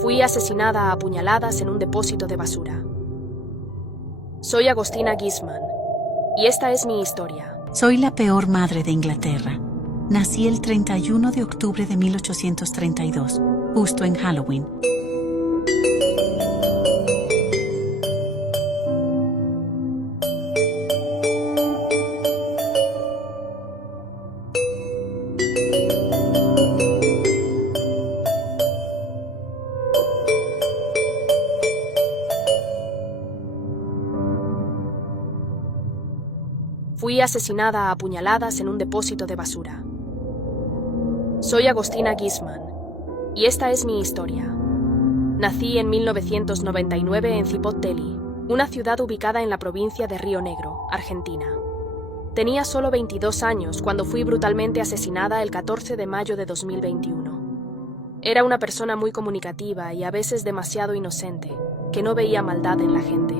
Fui asesinada a puñaladas en un depósito de basura. Soy Agostina Gisman, y esta es mi historia. Soy la peor madre de Inglaterra. Nací el 31 de octubre de 1832, justo en Halloween. Fui asesinada a puñaladas en un depósito de basura. Soy Agostina Gisman, y esta es mi historia. Nací en 1999 en Cipotelli, una ciudad ubicada en la provincia de Río Negro, Argentina. Tenía solo 22 años cuando fui brutalmente asesinada el 14 de mayo de 2021. Era una persona muy comunicativa y a veces demasiado inocente, que no veía maldad en la gente.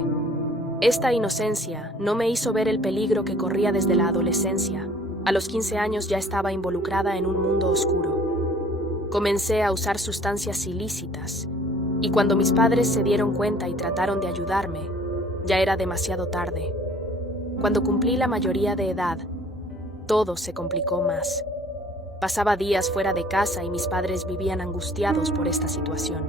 Esta inocencia no me hizo ver el peligro que corría desde la adolescencia. A los 15 años ya estaba involucrada en un mundo oscuro. Comencé a usar sustancias ilícitas, y cuando mis padres se dieron cuenta y trataron de ayudarme, ya era demasiado tarde. Cuando cumplí la mayoría de edad, todo se complicó más. Pasaba días fuera de casa y mis padres vivían angustiados por esta situación.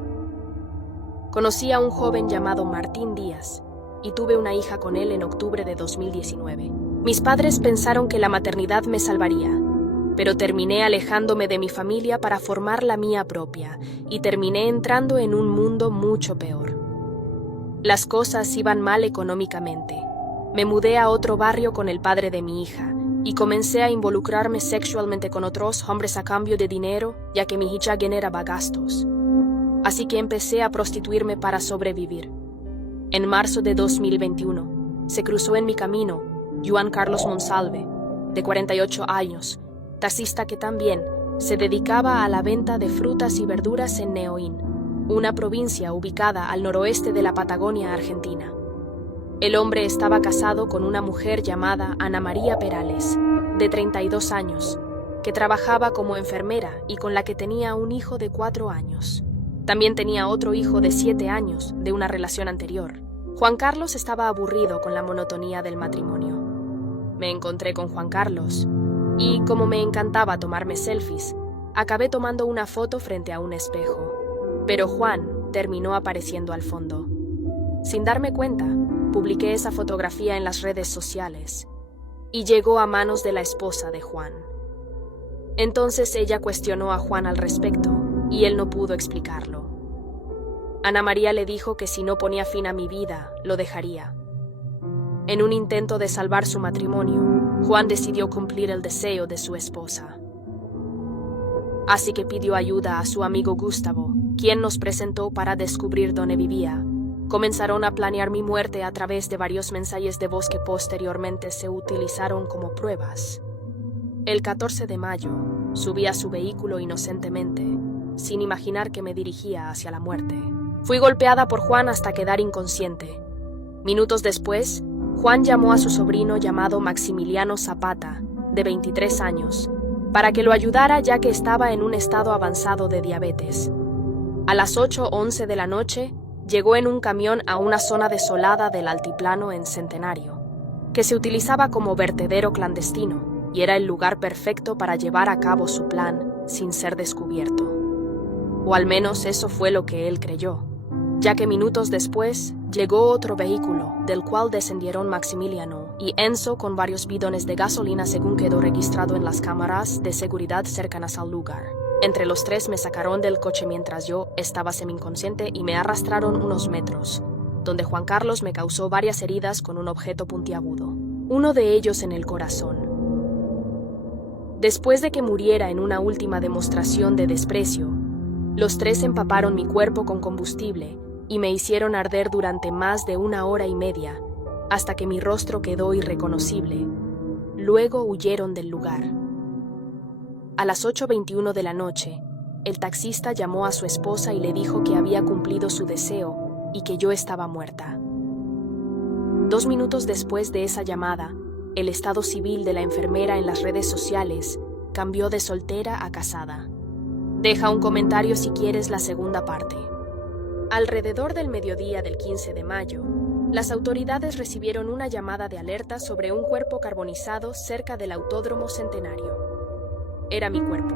Conocí a un joven llamado Martín Díaz, y tuve una hija con él en octubre de 2019. Mis padres pensaron que la maternidad me salvaría, pero terminé alejándome de mi familia para formar la mía propia y terminé entrando en un mundo mucho peor. Las cosas iban mal económicamente. Me mudé a otro barrio con el padre de mi hija y comencé a involucrarme sexualmente con otros hombres a cambio de dinero, ya que mi hija generaba gastos. Así que empecé a prostituirme para sobrevivir. En marzo de 2021, se cruzó en mi camino Juan Carlos Monsalve, de 48 años, taxista que también se dedicaba a la venta de frutas y verduras en Neuquén, una provincia ubicada al noroeste de la Patagonia Argentina. El hombre estaba casado con una mujer llamada Ana María Perales, de 32 años, que trabajaba como enfermera y con la que tenía un hijo de 4 años. También tenía otro hijo de 7 años de una relación anterior. Juan Carlos estaba aburrido con la monotonía del matrimonio. Me encontré con Juan Carlos y, como me encantaba tomarme selfies, acabé tomando una foto frente a un espejo. Pero Juan terminó apareciendo al fondo. Sin darme cuenta, publiqué esa fotografía en las redes sociales y llegó a manos de la esposa de Juan. Entonces ella cuestionó a Juan al respecto y él no pudo explicarlo. Ana María le dijo que si no ponía fin a mi vida, lo dejaría. En un intento de salvar su matrimonio, Juan decidió cumplir el deseo de su esposa. Así que pidió ayuda a su amigo Gustavo, quien nos presentó para descubrir dónde vivía. Comenzaron a planear mi muerte a través de varios mensajes de voz que posteriormente se utilizaron como pruebas. El 14 de mayo, subí a su vehículo inocentemente, sin imaginar que me dirigía hacia la muerte. Fui golpeada por Juan hasta quedar inconsciente. Minutos después, Juan llamó a su sobrino llamado Maximiliano Zapata, de 23 años, para que lo ayudara ya que estaba en un estado avanzado de diabetes. A las 8:11 de la noche, llegó en un camión a una zona desolada del altiplano en Centenario, que se utilizaba como vertedero clandestino y era el lugar perfecto para llevar a cabo su plan sin ser descubierto. O al menos eso fue lo que él creyó, ya que minutos después llegó otro vehículo, del cual descendieron Maximiliano y Enzo con varios bidones de gasolina según quedó registrado en las cámaras de seguridad cercanas al lugar. Entre los tres me sacaron del coche mientras yo estaba semi-inconsciente y me arrastraron unos metros, donde Juan Carlos me causó varias heridas con un objeto puntiagudo, uno de ellos en el corazón. Después de que muriera en una última demostración de desprecio, los tres empaparon mi cuerpo con combustible y me hicieron arder durante más de 1 hora y media, hasta que mi rostro quedó irreconocible. Luego huyeron del lugar. A las 8:21 de la noche, el taxista llamó a su esposa y le dijo que había cumplido su deseo y que yo estaba muerta. 2 minutos después de esa llamada, el estado civil de la enfermera en las redes sociales cambió de soltera a casada. Deja un comentario si quieres la segunda parte. Alrededor del mediodía del 15 de mayo, las autoridades recibieron una llamada de alerta sobre un cuerpo carbonizado cerca del Autódromo Centenario. Era mi cuerpo,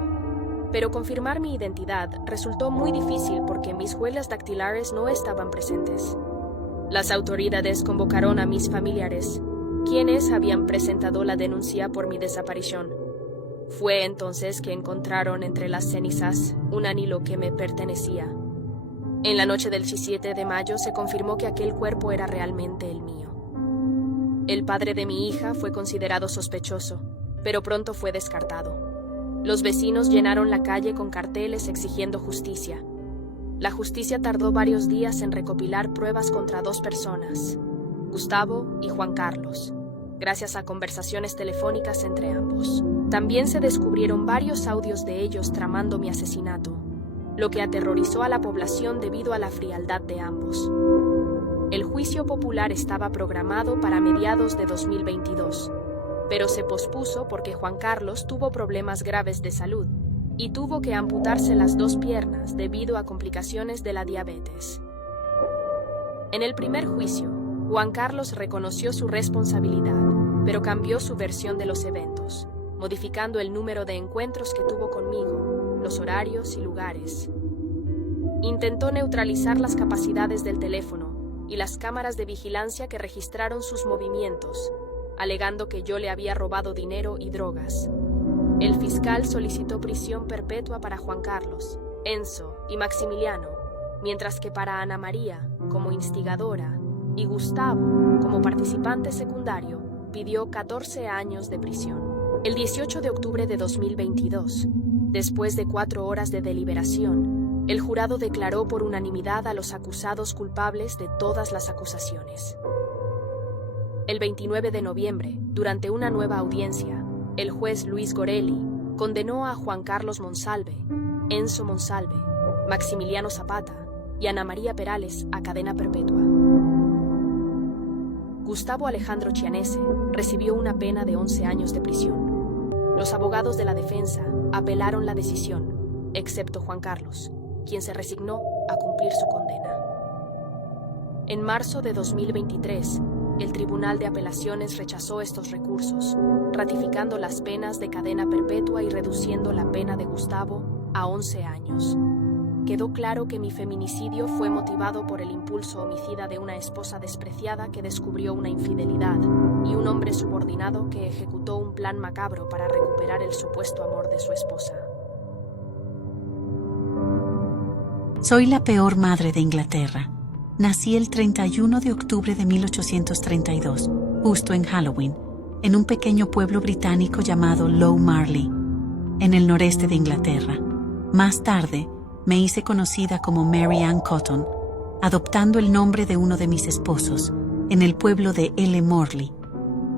pero confirmar mi identidad resultó muy difícil porque mis huellas dactilares no estaban presentes. Las autoridades convocaron a mis familiares, quienes habían presentado la denuncia por mi desaparición. Fue entonces que encontraron entre las cenizas un anillo que me pertenecía. En la noche del 17 de mayo se confirmó que aquel cuerpo era realmente el mío. El padre de mi hija fue considerado sospechoso, pero pronto fue descartado. Los vecinos llenaron la calle con carteles exigiendo justicia. La justicia tardó varios días en recopilar pruebas contra 2 personas, Gustavo y Juan Carlos, gracias a conversaciones telefónicas entre ambos. También se descubrieron varios audios de ellos tramando mi asesinato, lo que aterrorizó a la población debido a la frialdad de ambos. El juicio popular estaba programado para mediados de 2022, pero se pospuso porque Juan Carlos tuvo problemas graves de salud y tuvo que amputarse las 2 piernas debido a complicaciones de la diabetes. En el primer juicio, Juan Carlos reconoció su responsabilidad, pero cambió su versión de los eventos, modificando el número de encuentros que tuvo conmigo, los horarios y lugares. Intentó neutralizar las capacidades del teléfono y las cámaras de vigilancia que registraron sus movimientos, alegando que yo le había robado dinero y drogas. El fiscal solicitó prisión perpetua para Juan Carlos, Enzo y Maximiliano, mientras que para Ana María, como instigadora, y Gustavo, como participante secundario, pidió 14 años de prisión. El 18 de octubre de 2022, después de 4 horas de deliberación, el jurado declaró por unanimidad a los acusados culpables de todas las acusaciones. El 29 de noviembre, durante una nueva audiencia, el juez Luis Gorelli condenó a Juan Carlos Monsalve, Enzo Monsalve, Maximiliano Zapata y Ana María Perales a cadena perpetua. Gustavo Alejandro Chianese recibió una pena de 11 años de prisión. Los abogados de la defensa apelaron la decisión, excepto Juan Carlos, quien se resignó a cumplir su condena. En marzo de 2023, el Tribunal de Apelaciones rechazó estos recursos, ratificando las penas de cadena perpetua y reduciendo la pena de Gustavo a 11 años. Quedó claro que mi feminicidio fue motivado por el impulso homicida de una esposa despreciada que descubrió una infidelidad y un hombre subordinado que ejecutó un plan macabro para recuperar el supuesto amor de su esposa. Soy la peor madre de Inglaterra. Nací el 31 de octubre de 1832, justo en Halloween, en un pequeño pueblo británico llamado Low Marley, en el noreste de Inglaterra. Más tarde, me hice conocida como Mary Ann Cotton, adoptando el nombre de uno de mis esposos, en el pueblo de L. Morley.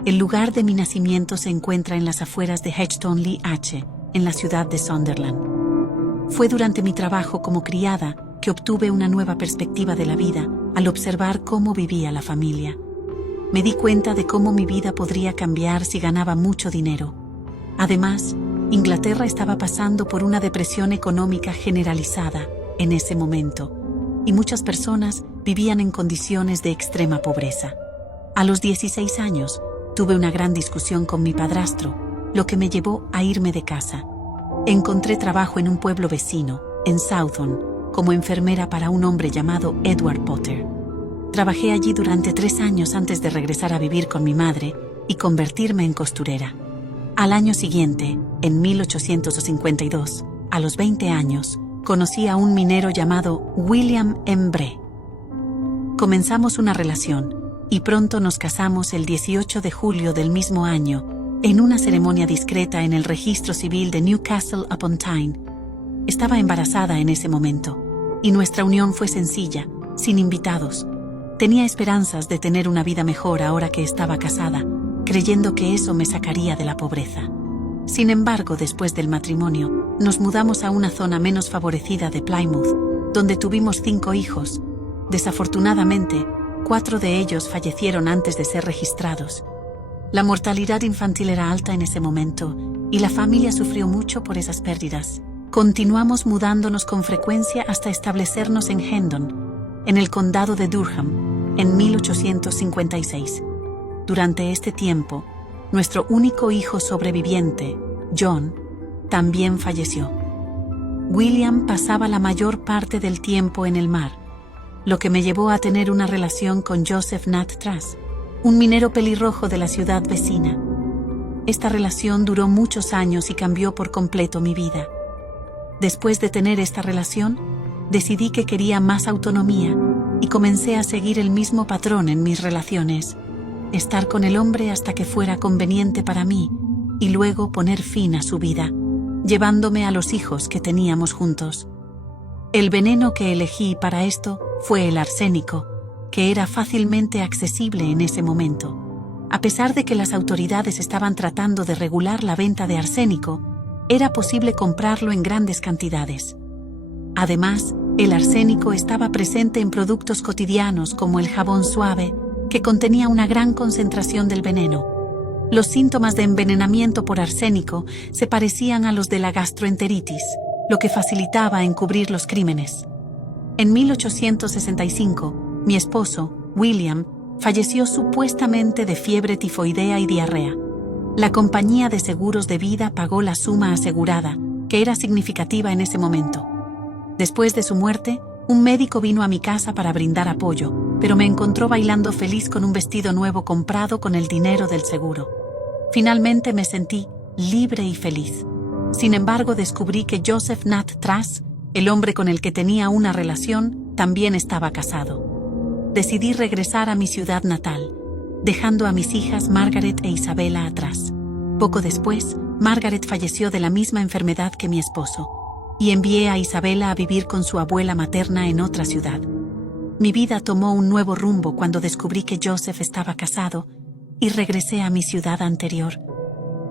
El lugar de mi nacimiento se encuentra en las afueras de Hedgeston-le-H, en la ciudad de Sunderland. Fue durante mi trabajo como criada que obtuve una nueva perspectiva de la vida al observar cómo vivía la familia. Me di cuenta de cómo mi vida podría cambiar si ganaba mucho dinero. Además, Inglaterra estaba pasando por una depresión económica generalizada en ese momento, y muchas personas vivían en condiciones de extrema pobreza. A los 16 años, tuve una gran discusión con mi padrastro, lo que me llevó a irme de casa. Encontré trabajo en un pueblo vecino, en Southon, como enfermera para un hombre llamado Edward Potter. Trabajé allí durante 3 años antes de regresar a vivir con mi madre y convertirme en costurera. Al año siguiente, en 1852, a los 20 años, conocí a un minero llamado William Embre. Comenzamos una relación y pronto nos casamos el 18 de julio del mismo año, en una ceremonia discreta en el registro civil de Newcastle upon Tyne. Estaba embarazada en ese momento, y nuestra unión fue sencilla, sin invitados. Tenía esperanzas de tener una vida mejor ahora que estaba casada, creyendo que eso me sacaría de la pobreza. Sin embargo, después del matrimonio, nos mudamos a una zona menos favorecida de Plymouth, donde tuvimos 5 hijos. Desafortunadamente, 4 de ellos fallecieron antes de ser registrados. La mortalidad infantil era alta en ese momento, y la familia sufrió mucho por esas pérdidas. Continuamos mudándonos con frecuencia hasta establecernos en Hendon, en el condado de Durham, en 1856. Durante este tiempo, nuestro único hijo sobreviviente, John, también falleció. William pasaba la mayor parte del tiempo en el mar, lo que me llevó a tener una relación con Joseph Nat Trask, un minero pelirrojo de la ciudad vecina. Esta relación duró muchos años y cambió por completo mi vida. Después de tener esta relación, decidí que quería más autonomía y comencé a seguir el mismo patrón en mis relaciones: estar con el hombre hasta que fuera conveniente para mí y luego poner fin a su vida, llevándome a los hijos que teníamos juntos. El veneno que elegí para esto fue el arsénico, que era fácilmente accesible en ese momento. A pesar de que las autoridades estaban tratando de regular la venta de arsénico, era posible comprarlo en grandes cantidades. Además, el arsénico estaba presente en productos cotidianos como el jabón suave, que contenía una gran concentración del veneno. Los síntomas de envenenamiento por arsénico se parecían a los de la gastroenteritis, lo que facilitaba encubrir los crímenes. En 1865, mi esposo, William, falleció supuestamente de fiebre tifoidea y diarrea. La compañía de seguros de vida pagó la suma asegurada, que era significativa en ese momento. Después de su muerte, un médico vino a mi casa para brindar apoyo, pero me encontró bailando feliz con un vestido nuevo comprado con el dinero del seguro. Finalmente me sentí libre y feliz. Sin embargo, descubrí que Joseph Nat Trask, el hombre con el que tenía una relación, también estaba casado. Decidí regresar a mi ciudad natal, dejando a mis hijas Margaret e Isabella atrás. Poco después, Margaret falleció de la misma enfermedad que mi esposo, y envié a Isabella a vivir con su abuela materna en otra ciudad. Mi vida tomó un nuevo rumbo cuando descubrí que Joseph estaba casado y regresé a mi ciudad anterior.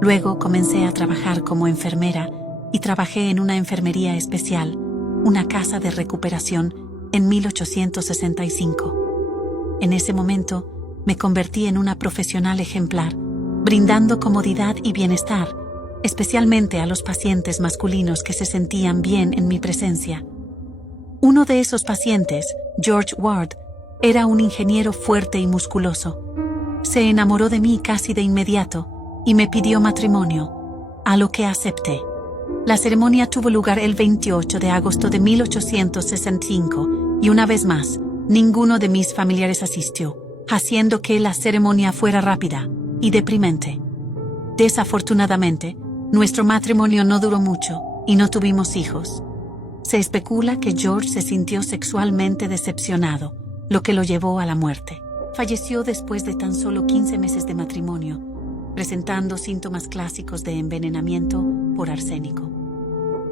Luego comencé a trabajar como enfermera y trabajé en una enfermería especial, una casa de recuperación, en 1865. En ese momento, me convertí en una profesional ejemplar, brindando comodidad y bienestar, especialmente a los pacientes masculinos que se sentían bien en mi presencia. Uno de esos pacientes, George Ward, era un ingeniero fuerte y musculoso. Se enamoró de mí casi de inmediato y me pidió matrimonio, a lo que acepté. La ceremonia tuvo lugar el 28 de agosto de 1865 y una vez más, ninguno de mis familiares asistió, haciendo que la ceremonia fuera rápida y deprimente. Desafortunadamente, nuestro matrimonio no duró mucho y no tuvimos hijos. Se especula que George se sintió sexualmente decepcionado, lo que lo llevó a la muerte. Falleció después de tan solo 15 meses de matrimonio, presentando síntomas clásicos de envenenamiento por arsénico.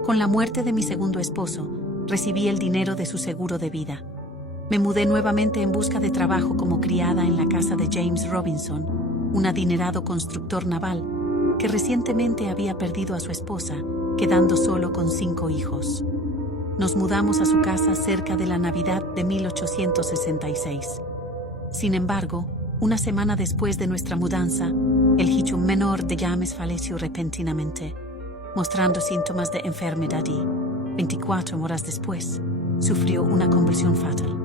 Con la muerte de mi segundo esposo, recibí el dinero de su seguro de vida. Me mudé nuevamente en busca de trabajo como criada en la casa de James Robinson, un adinerado constructor naval que recientemente había perdido a su esposa, quedando solo con 5 hijos. Nos mudamos a su casa cerca de la Navidad de 1866. Sin embargo, una semana después de nuestra mudanza, el hijo menor de James falleció repentinamente, mostrando síntomas de enfermedad y, 24 horas después, sufrió una convulsión fatal.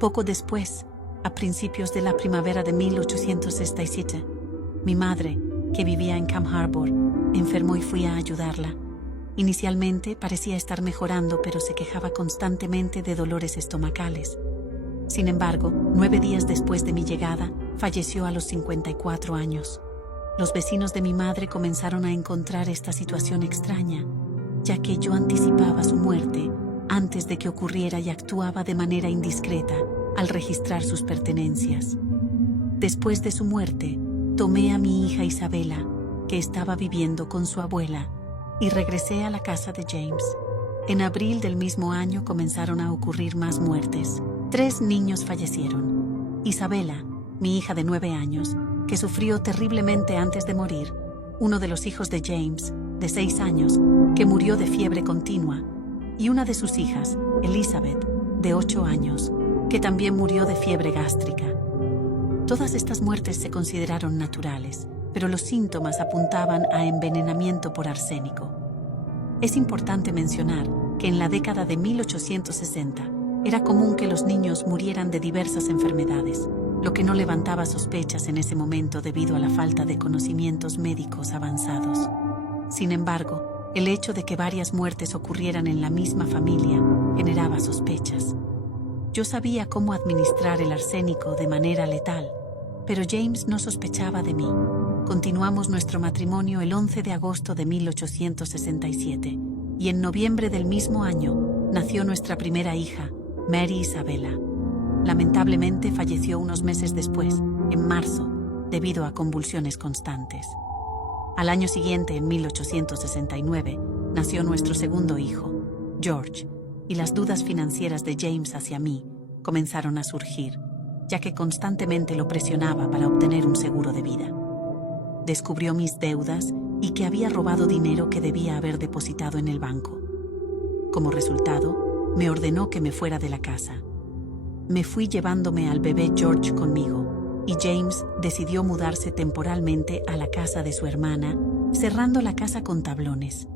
Poco después, a principios de la primavera de 1867, mi madre, que vivía en Camp Harbor, enfermó y fui a ayudarla. Inicialmente parecía estar mejorando, pero se quejaba constantemente de dolores estomacales. Sin embargo, 9 días después de mi llegada, falleció a los 54 años. Los vecinos de mi madre comenzaron a encontrar esta situación extraña, ya que yo anticipaba su muerte antes de que ocurriera y actuaba de manera indiscreta al registrar sus pertenencias. Después de su muerte, tomé a mi hija Isabella, que estaba viviendo con su abuela, y regresé a la casa de James. En abril del mismo año comenzaron a ocurrir más muertes. 3 niños fallecieron. Isabella, mi hija de 9 años, que sufrió terriblemente antes de morir, uno de los hijos de James, de 6 años, que murió de fiebre continua, y una de sus hijas, Elizabeth, de 8 años, que también murió de fiebre gástrica. Todas estas muertes se consideraron naturales, pero los síntomas apuntaban a envenenamiento por arsénico. Es importante mencionar que en la década de 1860, Era común que los niños murieran de diversas enfermedades, lo que no levantaba sospechas en ese momento debido a la falta de conocimientos médicos avanzados. Sin embargo, el hecho de que varias muertes ocurrieran en la misma familia generaba sospechas. Yo sabía cómo administrar el arsénico de manera letal, pero James no sospechaba de mí. Continuamos nuestro matrimonio el 11 de agosto de 1867 y en noviembre del mismo año nació nuestra primera hija, Mary Isabella. Lamentablemente falleció unos meses después, en marzo, debido a convulsiones constantes. Al año siguiente, en 1869, nació nuestro segundo hijo, George, y las dudas financieras de James hacia mí comenzaron a surgir, ya que constantemente lo presionaba para obtener un seguro de vida. Descubrió mis deudas y que había robado dinero que debía haber depositado en el banco. Como resultado, me ordenó que me fuera de la casa. Me fui llevándome al bebé George conmigo, y James decidió mudarse temporalmente a la casa de su hermana, cerrando la casa con tablones.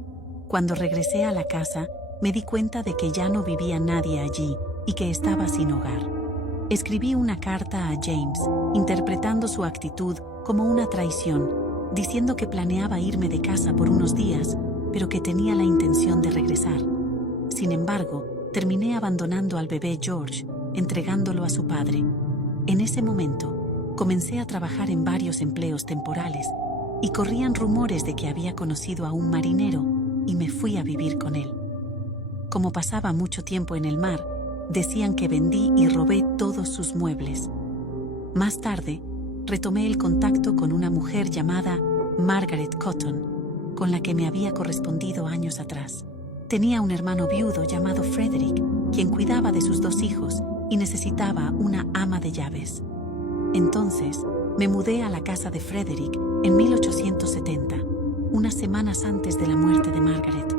Cuando regresé a la casa, me di cuenta de que ya no vivía nadie allí y que estaba sin hogar. Escribí una carta a James, interpretando su actitud como una traición, diciendo que planeaba irme de casa por unos días, pero que tenía la intención de regresar. Sin embargo, terminé abandonando al bebé George, entregándolo a su padre. En ese momento, comencé a trabajar en varios empleos temporales y corrían rumores de que había conocido a un marinero y me fui a vivir con él. Como pasaba mucho tiempo en el mar, decían que vendí y robé todos sus muebles. Más tarde, retomé el contacto con una mujer llamada Margaret Cotton, con la que me había correspondido años atrás. Tenía un hermano viudo llamado Frederick, quien cuidaba de sus 2 hijos y necesitaba una ama de llaves. Entonces, me mudé a la casa de Frederick en 1870, unas semanas antes de la muerte de Margaret.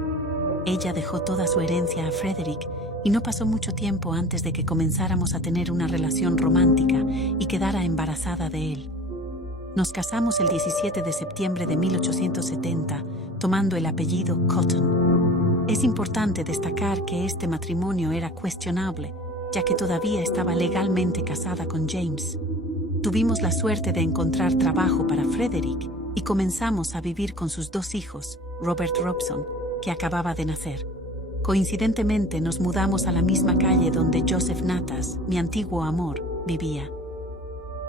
Ella dejó toda su herencia a Frederick y no pasó mucho tiempo antes de que comenzáramos a tener una relación romántica y quedara embarazada de él. Nos casamos el 17 de septiembre de 1870, tomando el apellido Cotton. Es importante destacar que este matrimonio era cuestionable, ya que todavía estaba legalmente casada con James. Tuvimos la suerte de encontrar trabajo para Frederick y comenzamos a vivir con sus 2 hijos, Robert Robson, que acababa de nacer. Coincidentemente nos mudamos a la misma calle donde Joseph Natas, mi antiguo amor, vivía.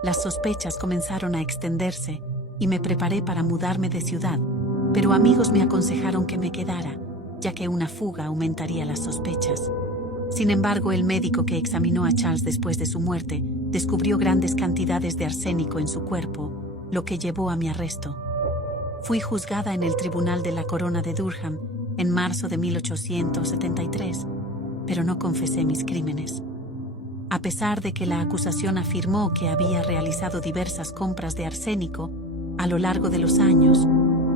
Las sospechas comenzaron a extenderse y me preparé para mudarme de ciudad, pero amigos me aconsejaron que me quedara, ya que una fuga aumentaría las sospechas. Sin embargo, el médico que examinó a Charles después de su muerte descubrió grandes cantidades de arsénico en su cuerpo, lo que llevó a mi arresto. Fui juzgada en el Tribunal de la Corona de Durham en marzo de 1873, pero no confesé mis crímenes. A pesar de que la acusación afirmó que había realizado diversas compras de arsénico, a lo largo de los años,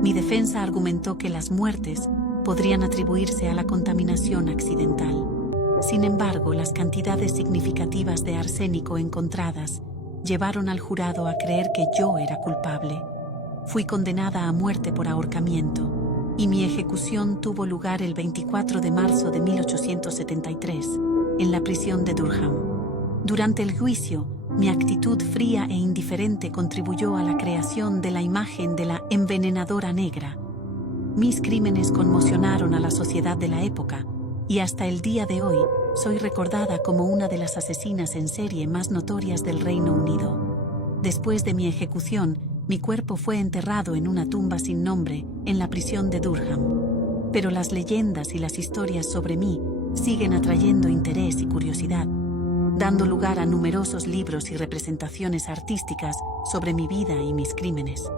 mi defensa argumentó que las muertes podrían atribuirse a la contaminación accidental. Sin embargo, las cantidades significativas de arsénico encontradas llevaron al jurado a creer que yo era culpable. Fui condenada a muerte por ahorcamiento, y mi ejecución tuvo lugar el 24 de marzo de 1873, en la prisión de Durham. Durante el juicio, mi actitud fría e indiferente contribuyó a la creación de la imagen de la envenenadora negra. Mis crímenes conmocionaron a la sociedad de la época, y hasta el día de hoy soy recordada como una de las asesinas en serie más notorias del Reino Unido. Después de mi ejecución, mi cuerpo fue enterrado en una tumba sin nombre en la prisión de Durham. Pero las leyendas y las historias sobre mí siguen atrayendo interés y curiosidad, dando lugar a numerosos libros y representaciones artísticas sobre mi vida y mis crímenes.